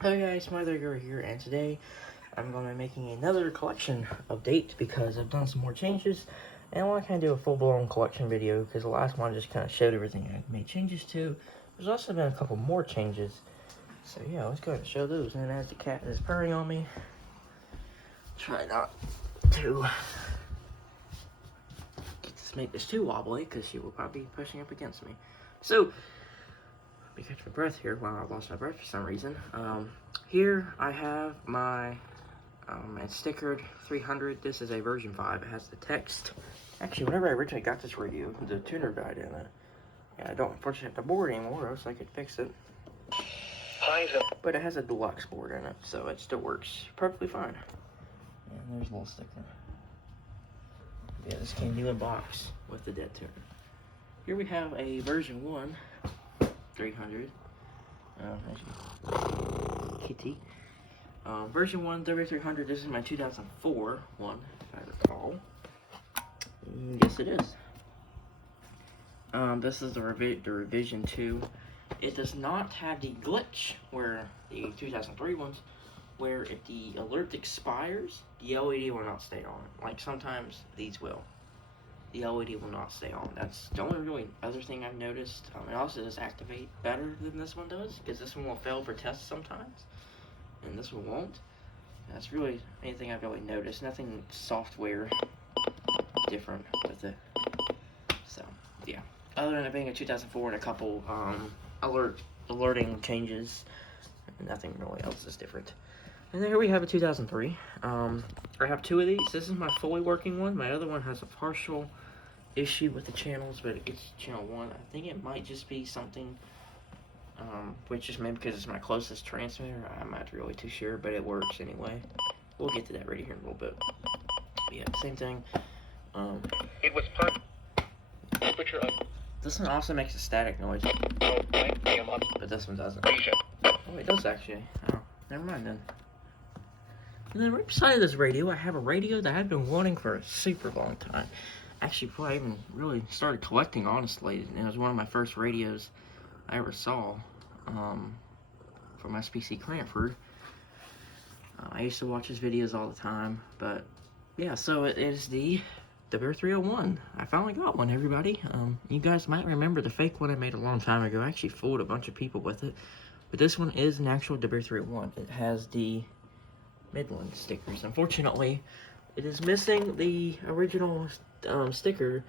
Hey guys, MyThirGuy here, and today I'm going to be making another collection update because I've done some more changes, and I want to kind of do a full-blown collection video because the last one just kind of showed everything I made changes to. There's also been a couple more changes, so yeah, let's go ahead and show those. And as the cat is purring on me, try not to make this too wobbly because she will probably be pushing up against me. So, let me catch my breath here. Wow, I lost my breath for some reason. Here I have my stickered 300. This is a version 5. It has the text. Actually, whenever I originally got this radio, the tuner died in it. Yeah, I don't unfortunately have the board anymore, or else I could fix it. But it has a deluxe board in it, so it still works perfectly fine. And there's a little sticker. Yeah, this came new in box with the dead tuner. Here we have a version 1 300. Kitty. Version 1 3300. This is my 2004 one, if I recall. Yes, it is. This is the revision 2. It does not have the glitch where the 2003 ones, where if the alert expires, the LED will not stay on. Like sometimes these will. The LED will not stay on. That's the only really other thing I've noticed. It also does activate better than this one does, because this one will fail for tests sometimes, and this one won't. That's really anything I've really noticed. Nothing software different with it. So, yeah. Other than it being a 2004 and a couple alerting changes, nothing really else is different. And then here we have a 2003. I have two of these. This is my fully working one. My other one has a partial issue with the channels, but it's channel 1. I think it might just be something, which is maybe because it's my closest transmitter. I'm not really too sure, but it works anyway. We'll get to that right here in a little bit. But yeah, same thing. It was temperature of. This one also makes a static noise, but this one doesn't. Oh, it does actually. Oh, never mind then. And then right beside this radio, I have a radio that I've been wanting for a super long time. Actually, before I even really started collecting, honestly, and it was one of my first radios I ever saw from SPC Cranford. I used to watch his videos all the time, but yeah, so it is the WR301. I finally got one, everybody. You guys might remember the fake one I made a long time ago. I actually fooled a bunch of people with it, but this one is an actual WR301. It has the Midland stickers. Unfortunately, it is missing the original sticker,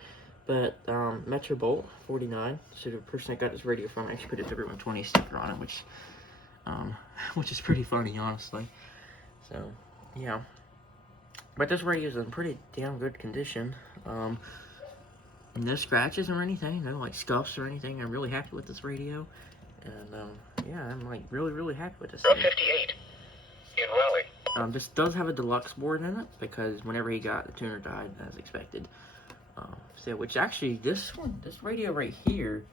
but Metrobolt 49, so the person I got this radio from actually put a WR120 sticker on it, which is pretty funny, honestly. So, yeah. But this radio is in pretty damn good condition. No scratches or anything, no like scuffs or anything. I'm really happy with this radio, and yeah, I'm like really happy with this. 58 in Raleigh. This does have a deluxe board in it because whenever he got, the tuner died as expected. So which actually this radio right here,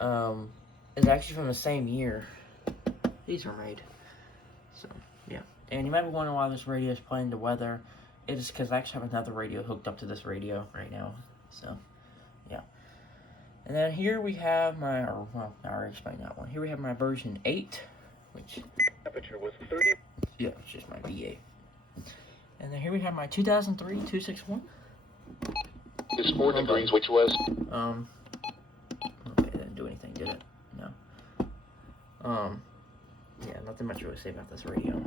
is actually from the same year these were made. So yeah, and you might be wondering why this radio is playing the weather. It is because I actually have another radio hooked up to this radio right now. So yeah. And then here we have my, well, I already explained that one. Here we have my version 8, which Temperature was 30. yeah, it's just my VA. And then here we have my 2003 261. Is 4 degrees, which was. Okay, it didn't do anything, did it? No. Yeah, nothing much really to say about this radio.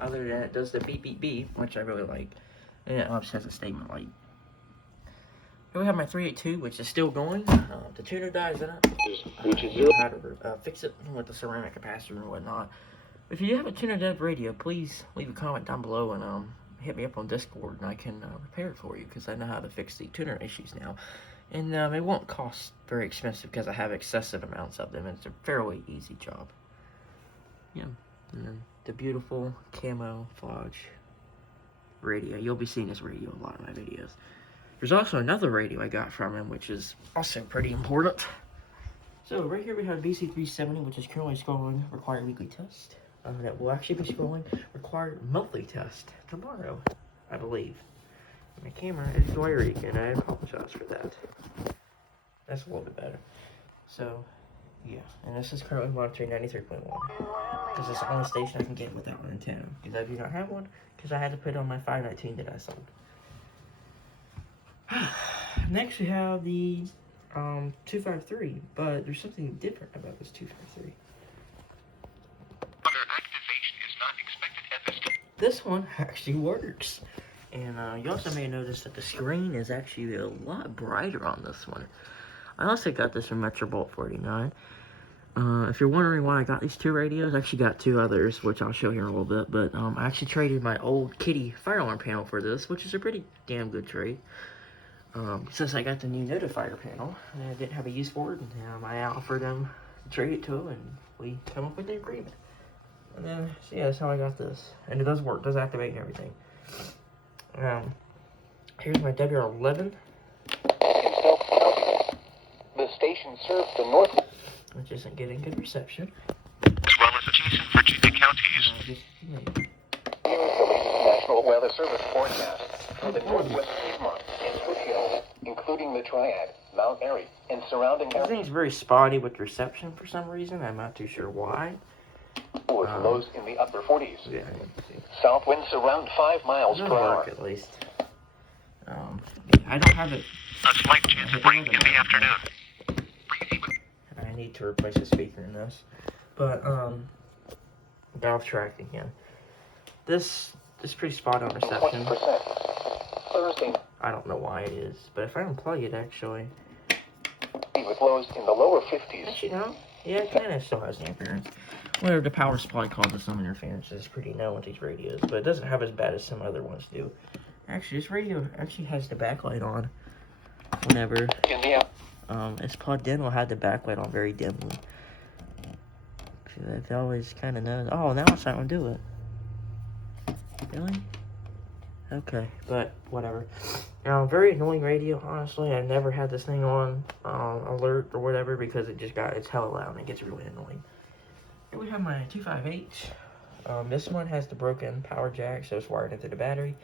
Other than it does the beep beep beep, which I really like. And it just has a statement light. Here we have my 382, which is still going. The tuner dies in it. Which is I don't know how to fix it with the ceramic capacitor and whatnot. If you have a tuner dead radio, please leave a comment down below and hit me up on Discord, and I can repair it for you because I know how to fix the tuner issues now. And it won't cost very expensive because I have excessive amounts of them. It's a fairly easy job. Yeah, and then the beautiful camouflage radio. You'll be seeing this radio in a lot of my videos. There's also another radio I got from him, which is also pretty important. So right here we have BC370, which is currently scrolling required weekly test. That will actually be scrolling required monthly test tomorrow, I believe. My camera is blurry, and I apologize for that. That's a little bit better. So, Yeah, and this is currently monitoring 93.1. Because it's the only station I can get without an antenna. Because I do not have one, because I had to put it on my 519 that I sold. Next we have the 253, but there's something different about this 253. Other activation is not expected at this time. This one actually works. And you also may notice that the screen is actually a lot brighter on this one. I also got this from Metrobolt 49. If you're wondering why I got these two radios, I actually got two others, which I'll show here in a little bit. But I actually traded my old Kitty fire alarm panel for this, which is a pretty damn good trade. Since I got the new notifier panel, and I didn't have a use for it, and I offered them to trade it to him, and we come up with an agreement. And then, so yeah, that's how I got this. And it does work, does activate and everything. Here's my WR11. The station serves the north, Which isn't getting good reception. as well as adjacent Virginia counties. National Weather Service forecast for the northwest Piedmont and foothills, including the Triad, Mount Airy, and surrounding areas. Everything's very spotty with reception for some reason. I'm not too sure why. With lows in the upper 40s. Yeah, I can see. South winds around 5 miles It'll per hour. work at least. I don't have it. A slight chance of rain in the afternoon. I need to replace the speaker in this. But, got off track again. This is pretty spot on reception. 20%. Thursday, I don't know why it is, but if I unplug it, actually. with lows in the lower 50s. Actually, no. Yeah, it kind of still has the interference. Whatever the power supply causes some interference is pretty known with these radios, but it doesn't have as bad as some other ones do. Actually, this radio actually has the backlight on whenever In the it's plugged in. Will have the backlight on very dimly. I've always kind of known. Oh, now it's not gonna do it. Really? Okay, but whatever. Very annoying radio, honestly. I never had this thing on alert or whatever because it's hella loud and it gets really annoying. Here we have my 258. This one has the broken power jack, so it's wired into the battery.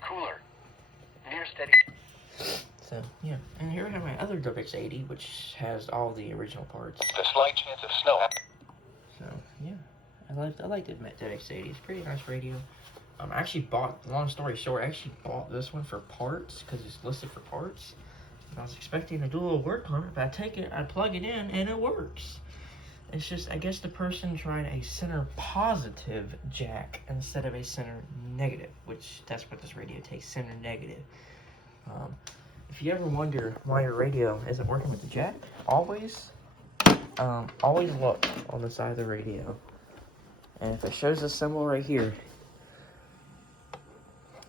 cooler. Near steady. So, yeah. And here we have my other WX80, which has all the original parts. A slight chance of snow. So, yeah. I like the WX80. It's a pretty nice radio. I actually bought, long story short, I actually bought this one for parts, because it's listed for parts. And I was expecting to do a little work on it, but I take it, I plug it in, and it works. It's just, I guess the person tried a center positive jack instead of a center negative, which that's what this radio takes, center negative. If you ever wonder why your radio isn't working with the jack, always look on the side of the radio. And if it shows this symbol right here,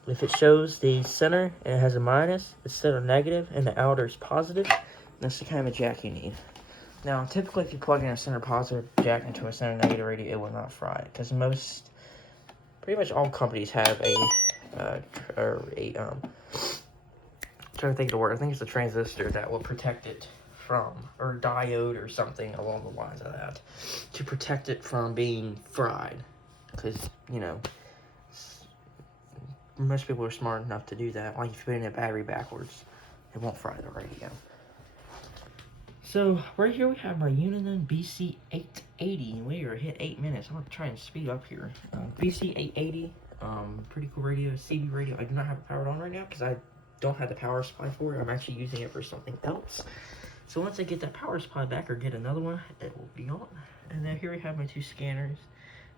if it shows the center and it has a minus, it's center negative, and the outer is positive, that's the kind of jack you need. Now, typically if you plug in a center positive jack into a center negative radio, it will not fry it, because pretty much all companies have I'm trying to think of the word, I think it's a transistor that will protect it from, or diode or something along the lines of that, to protect it from being fried, because, most people are smart enough to do that. Like if you put in a battery backwards, it won't fry the radio. So right here we have my Uniden BC880, and we are hit 8 minutes. I'm gonna try and speed up here. BC880, pretty cool radio, CB radio. I do not have it powered on right now because I don't have the power supply for it. I'm actually using it for something else. So once I get that power supply back or get another one, it will be on. And then here we have my two scanners,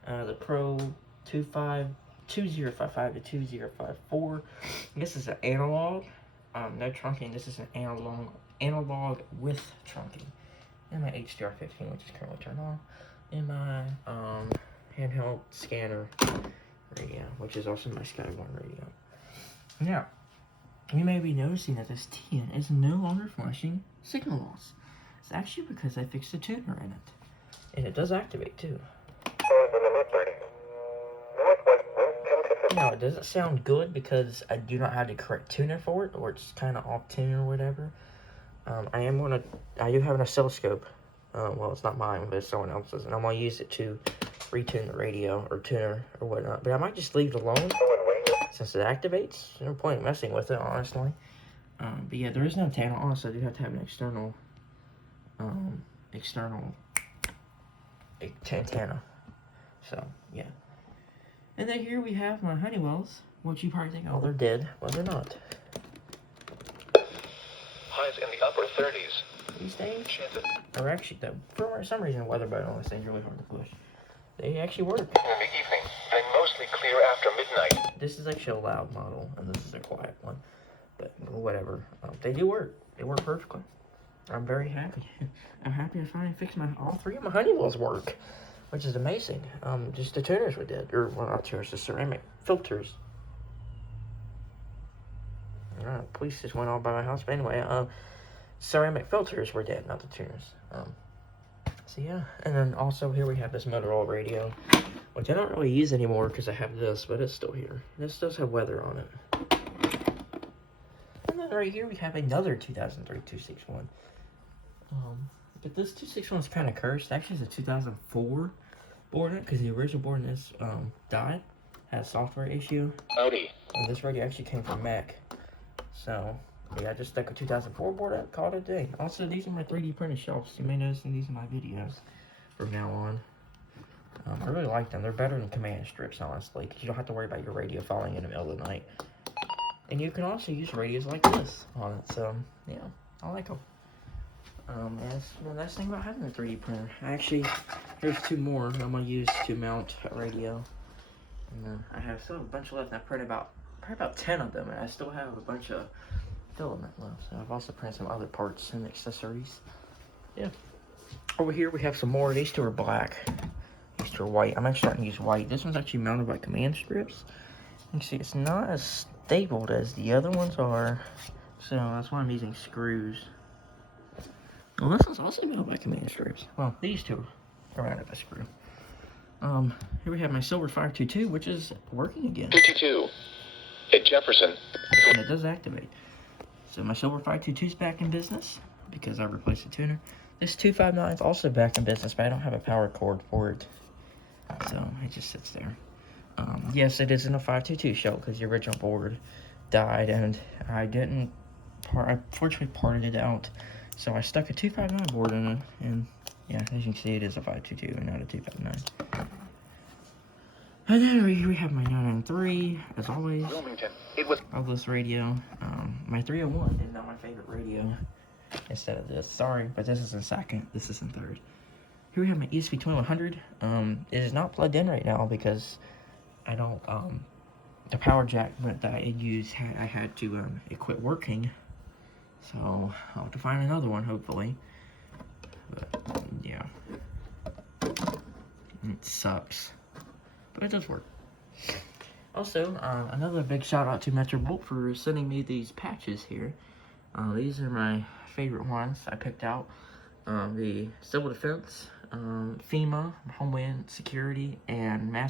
the Pro 2055 to 2054. This is an analog, no trunking. This is an analog with trunking. And my HDR15, which is currently turned on. And my handheld scanner radio, which is also my Sky One radio. Now, you may be noticing that this TN is no longer flashing signal loss. It's actually because I fixed the tuner in it. And it does activate too. Now, it doesn't sound good because I do not have the correct tuner for it, or it's kind of off tune or whatever. I do have an oscilloscope. Well, it's not mine, but it's someone else's, and I'm going to use it to retune the radio or tuner or whatnot. But I might just leave it alone since it activates. There's no point in messing with it, honestly. But yeah, there is no antenna on, so I do have to have an external external antenna. So, yeah. And then here we have my Honeywells, which you probably think, oh, they're dead. Well, they're not. Highs in the upper 30s. These days, or actually, for some reason, weather button on this thing's really hard to push. They actually work. In the evening, then mostly clear after midnight. This is actually a loud model, and this is a quiet one. But whatever, they do work. They work perfectly. I'm very happy. I'm happy I finally fixed all three of my Honeywells work, which is amazing. Just the tuners we did, or well, not tuners, the ceramic filters. Police just went all by my house, but anyway, ceramic filters were dead, not the tuners. So yeah, and then also here we have this Motorola radio, which I don't really use anymore because I have this, but it's still here. This does have weather on it. And then right here we have another 2003 261. But this 261 is kind of cursed. Actually, it's a 2004 board because the original board in this died, had a software issue. Howdy. And this radio actually came from Mac. So, yeah, I just stuck a 2004 board up, called it a day. Also, these are my 3D printed shelves. You may notice these in my videos from now on. I really like them. They're better than command strips, honestly, because you don't have to worry about your radio falling in the middle of the night. And you can also use radios like this on it. So, yeah, I like them. And that's the nice thing about having a 3D printer. Actually, here's two more I'm going to use to mount a radio. And I still have a bunch left. I printed probably about 10 of them, and I still have a bunch of filament left. So I've also printed some other parts and accessories. Yeah. Over here we have some more. These two are black. These two are white. I'm actually starting to use white. This one's actually mounted by command strips. You can see it's not as stapled as the other ones are. So that's why I'm using screws. Well, this one's also mounted by command strips. Well, these two are mounted by screw. Here we have my Silver 522, which is working again. 52. At Jefferson. And it does activate. So my Silver 522 is back in business because I replaced the tuner. This 259 is also back in business, but I don't have a power cord for it. So it just sits there. Yes, it is in a 522 shell because the original board died and I fortunately parted it out. So I stuck a 259 board in it, and yeah, as you can see, it is a 522 and not a 259. And then right here we have my 993, as always. Wilmington. It was. Love this radio. My 301 is now my favorite radio instead of this. Sorry, but this is in second. This is in third. Here we have my ESP2100. It is not plugged in right now because I don't. The power jack that I used, I had to it quit working. So I'll have to find another one, hopefully. But yeah, it sucks. But it does work. Also, another big shout out to Metrobolt for sending me these patches here. These are my favorite ones I picked out. The Civil Defense, FEMA, Homeland Security, and I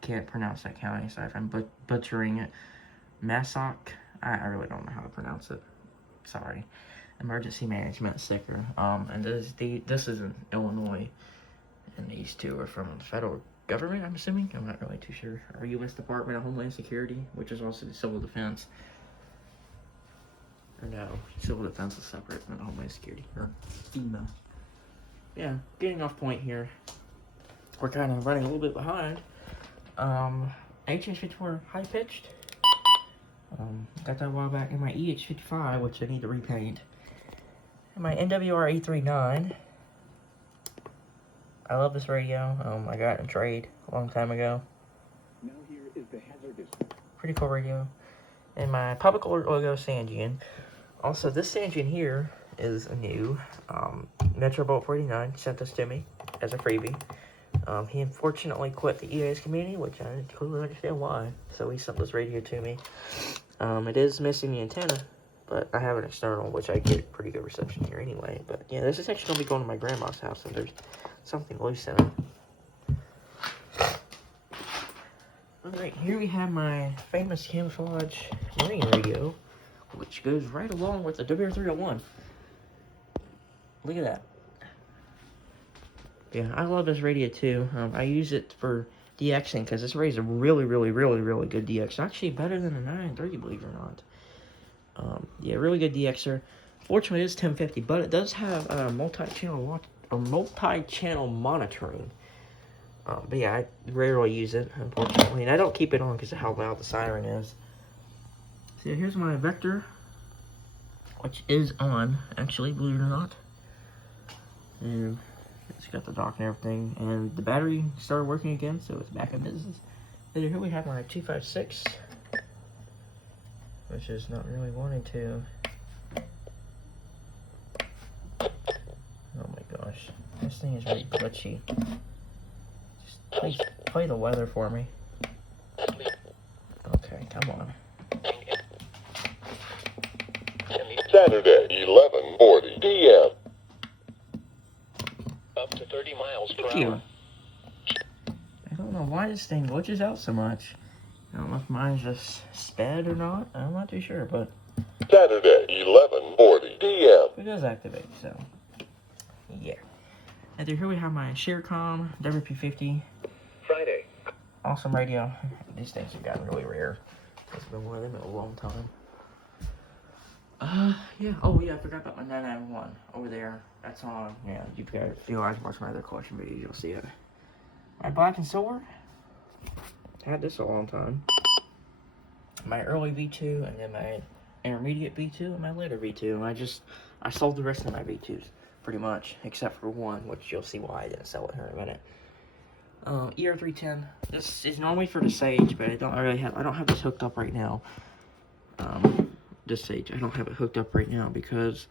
can't pronounce that county, sorry if I'm butchering it. Massac, I really don't know how to pronounce it. Sorry. Emergency Management sticker. And this is in Illinois. And these two are from the federal government, I'm assuming. I'm not really too sure. Our U.S. Department of Homeland Security, which is also the Civil Defense. Or no, Civil Defense is separate from Homeland Security. Or FEMA. Yeah, getting off point here. We're kind of running a little bit behind. HH54 high-pitched. Got that a while back in my EH55, which I need to repaint. And my NWR 839. I love this radio. I got it in trade a long time ago. Now here is the hazardous. Pretty cool radio. And my Public Alert logo Sangean. Also, this Sangean here is a new Metrobolt 49 sent this to me as a freebie. He unfortunately quit the EAS community, which I clearly understand why. So he sent this radio to me. It is missing the antenna, but I have an external, which I get pretty good reception here anyway. But yeah, this is actually going to be going to my grandma's house, and there's something loose in it. Alright, here we have my famous camouflage Marine radio, which goes right along with the WR301. Look at that. Yeah, I love this radio too. I use it for DXing because this radio is a really good DX. Actually better than the 993, believe it or not. Yeah, really good DXer. Fortunately, it's 1050, but it does have multi-channel monitoring. But yeah, I rarely use it, unfortunately, and I don't keep it on because of how loud the siren is. So here's my Vector, which is on, actually, believe it or not. And it's got the dock and everything, and the battery started working again, so it's back in business. And here we have my 256, which is not really wanting to. Oh my gosh, this thing is really glitchy. Just please play the weather for me. Okay, come on. Saturday, 11:40 p.m. Up to 30 miles per Thank you. I don't know why this thing glitches out so much. I don't know if mine's just sped or not. I'm not too sure, but Saturday, 11:40 p.m. it does activate, so yeah. And here we have my Sharecom WP50. Friday. Awesome radio. These things have gotten really rare. It's been one of them in a long time. Yeah. Oh, yeah, I forgot about my 991 over there. That's on, yeah, you've got, if you guys watch my other collection videos, you'll see it. My black and silver. Had this a long time. My early V2, and then my intermediate V2, and my later V2. And I sold the rest of my V2s, pretty much, except for one, which you'll see why I didn't sell it here in a minute. ER310. This is normally for the Sage, but I don't have this hooked up right now. This Sage, I don't have it hooked up right now because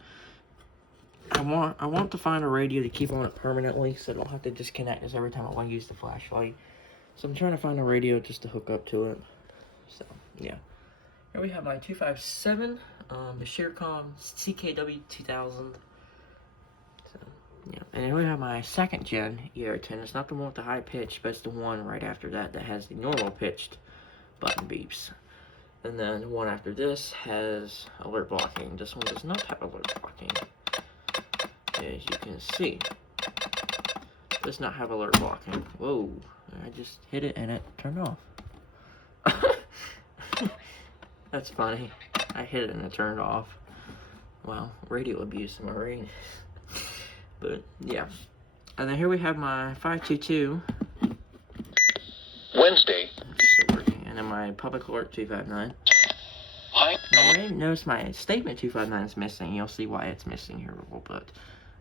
I want to find a radio to keep on it permanently, so I don't have to disconnect this every time I want to use the flashlight. So I'm trying to find a radio just to hook up to it. So yeah, here we have my 257, the Sharecom CKW 2000. So yeah, and here we have my second gen ER10. It's not the one with the high pitch, but it's the one right after that that has the normal pitched button beeps. And then the one after this has alert blocking. This one does not have alert blocking. As you can see, does not have alert blocking. Whoa, I just hit it and it turned off. That's funny. I hit it and it turned off. Wow, radio abuse, am I right? But yeah. And then here we have my 522. Wednesday. And then my public alert 259. Hi. I may notice my statement 259 is missing. You'll see why it's missing here in a little bit.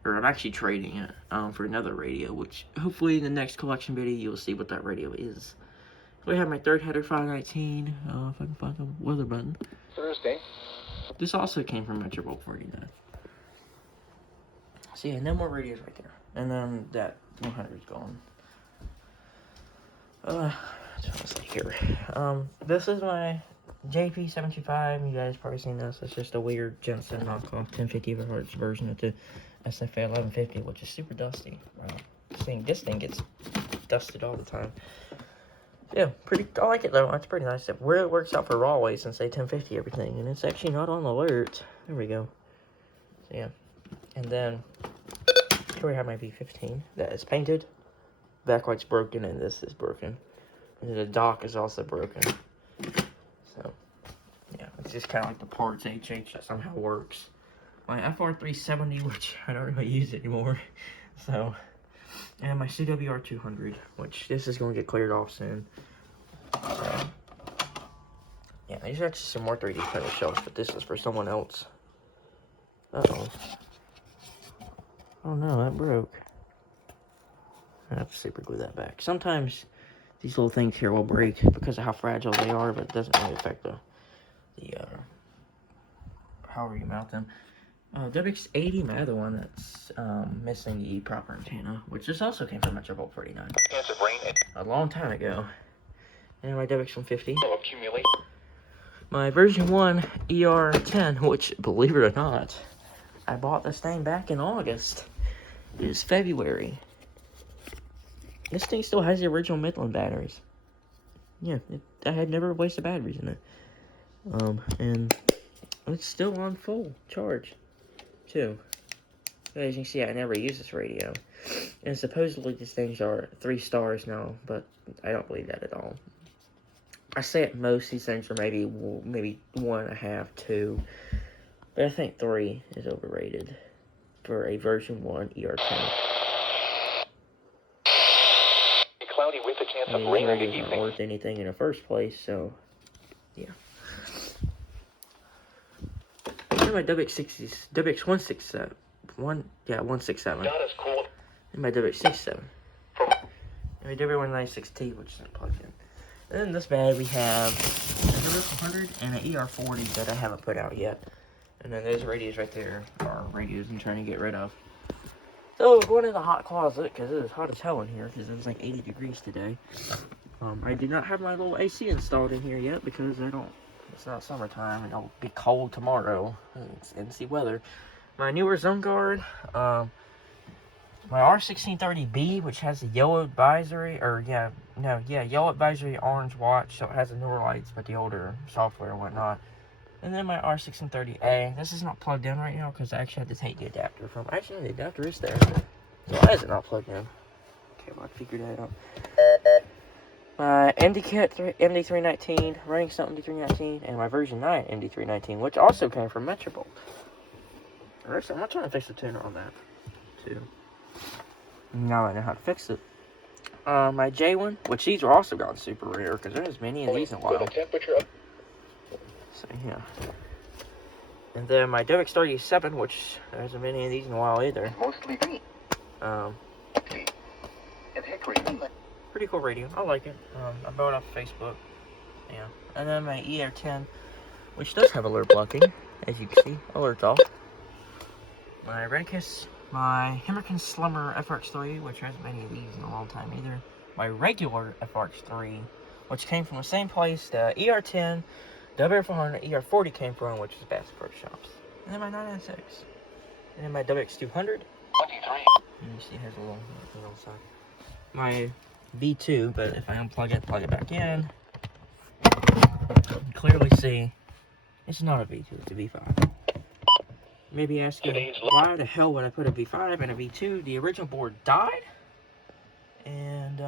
Or I'm actually trading it for another radio, which hopefully in the next collection video you'll see what that radio is. We have my third header 519. If I can find the weather button. Thursday. This also came from Metrobolt 49. So yeah, no more radios right there. And then that 100 is gone. Let's see here. This is my JP725. You guys probably seen this. It's just a weird Jensen knockoff 1050 Hz version of the SFA 1150, which is super dusty. This thing gets dusted all the time. Yeah, I like it though. It's pretty nice. It really works out for Rawley since they 1050 everything, and it's actually not on alert. There we go. So yeah, and then here we have my V15 that is painted. Backlight's broken, and this is broken. And the dock is also broken. So, yeah, it's just kind of like the parts HH that somehow works. My FR370, which I don't really use anymore. So, and my CWR200, which this is going to get cleared off soon. So, yeah, these are actually some more 3D printed shelves, but this is for someone else. Uh-oh. Oh no, that broke. I have to super glue that back. Sometimes these little things here will break because of how fragile they are, but it doesn't really affect the however you mount them. WX80, my other one that's missing the proper antenna, which this also came from Metrobolt 49 Chance of rain. a long time ago. And my WX150. Will accumulate. My version 1 ER10, which, believe it or not, I bought this thing back in August. It is February. This thing still has the original Midland batteries. Yeah, I had never wasted batteries in it. And it's still on full charge, too. As you can see, I never use this radio. And supposedly these things are 3 stars now, but I don't believe that at all. I say at most these things are maybe 1.5, 2. But I think 3 is overrated for a version 1 ER10. Cloudy with a chance I of mean, these rain in the radios aren't evening. worth anything in the first place, so yeah. And my WX60s, WX167, 167. Not as cool. And my WX67. From And my W196T, which is not plugged in. And then this bag we have a WX100 and an ER40 that I haven't put out yet. And then those radios right there are radios I'm trying to get rid of. So we're going in the hot closet because it is hot as hell in here because it was like 80 degrees today. I did not have my little AC installed in here yet because it's not summertime and it'll be cold tomorrow. It's NC weather. My newer Zone Guard, my R1630B, which has a yellow advisory, yellow advisory, orange watch, so it has the newer lights, but the older software and whatnot. And then my R1630A. This is not plugged in right now because I actually had to take the adapter from. Actually, the adapter is there. So why is it not plugged in? Okay, well, I figured that out. My MD319, running something MD319, and my version 9 MD319, which also came from Metrobolt. I'm not trying to fix the tuner on that, too. Now I know how to fix it. My J1, which these are also gone super rare because there's many of these in a while. with a temperature of So yeah. And then my WX37, which there hasn't many of these in a while either. mostly green. Um, And hickory. pretty cool radio. I like it. I bought it off Facebook. Yeah. And then my ER10, which does have alert blocking, as you can see. Alert's off. My Redicus, my Himmerkin Slimmer FRX3, which hasn't many of these in a long time either. My regular FRX3, which came from the same place the ER10, WR400, ER40 came from, which is Bass Pro Shops. And then my 996. And then my WX200. 23. And you see it has a little thing on the side. My V2, but if I unplug it, plug it back in, you can clearly see it's not a V2, it's a V5. Maybe asking, why the hell would I put a V5 and a V2? The original board died, and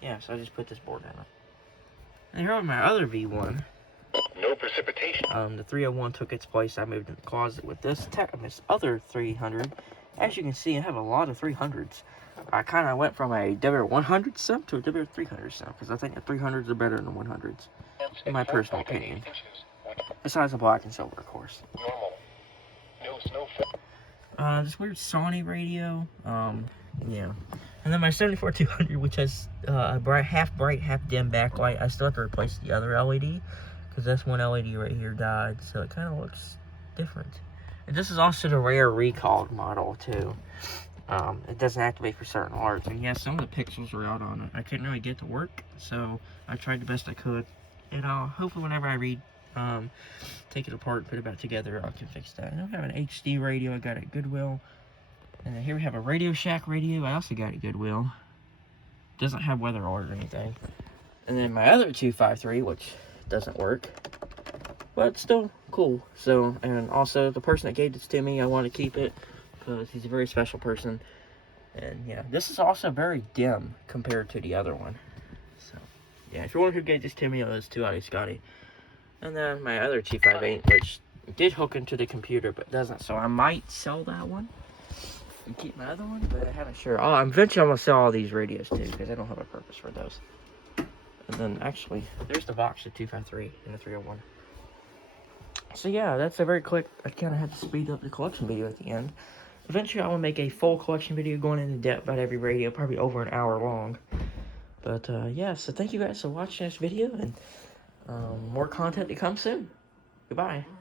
yeah, so I just put this board in it. And here are my other V1. No precipitation. The 301 took its place. I moved in the closet with this other 300. As you can see, I have a lot of 300s. I kind of went from a W100 sub to a W300 sub because I think the 300s are better than the 100s, in my personal opinion. Besides the black and silver, of course. Normal. No snow. This weird Sony radio. Yeah. And then my 74-200, which has a half bright, half dim backlight. I still have to replace the other LED because this one LED right here died, so it kind of looks different. And this is also the rare recalled model too. It doesn't activate for certain alerts. And yeah, some of the pixels are out on it. I couldn't really get it to work, so I tried the best I could. And hopefully whenever I take it apart, put it back together, I can fix that. And I have an HD radio I got at Goodwill. And then here we have a Radio Shack radio I also got at Goodwill. Doesn't have weather alert or anything. And then my other 253, which doesn't work, but it's still cool. So, and also the person that gave this to me, I want to keep it because he's a very special person. And yeah, this is also very dim compared to the other one. So yeah, if you're wondering who gave this to me, it was 2 Audio Scotty. And then my other 258, which did hook into the computer but doesn't, so I might sell that one and keep my other one, but I haven't sure. Eventually I'm gonna sell all these radios too because I don't have a purpose for those. And then actually, there's the box of 253 and the 301. So yeah, that's a very quick. I kind of had to speed up the collection video at the end. Eventually, I will make a full collection video going into depth about every radio, probably over an hour long. But yeah, so thank you guys for watching this video, and more content to come soon. Goodbye.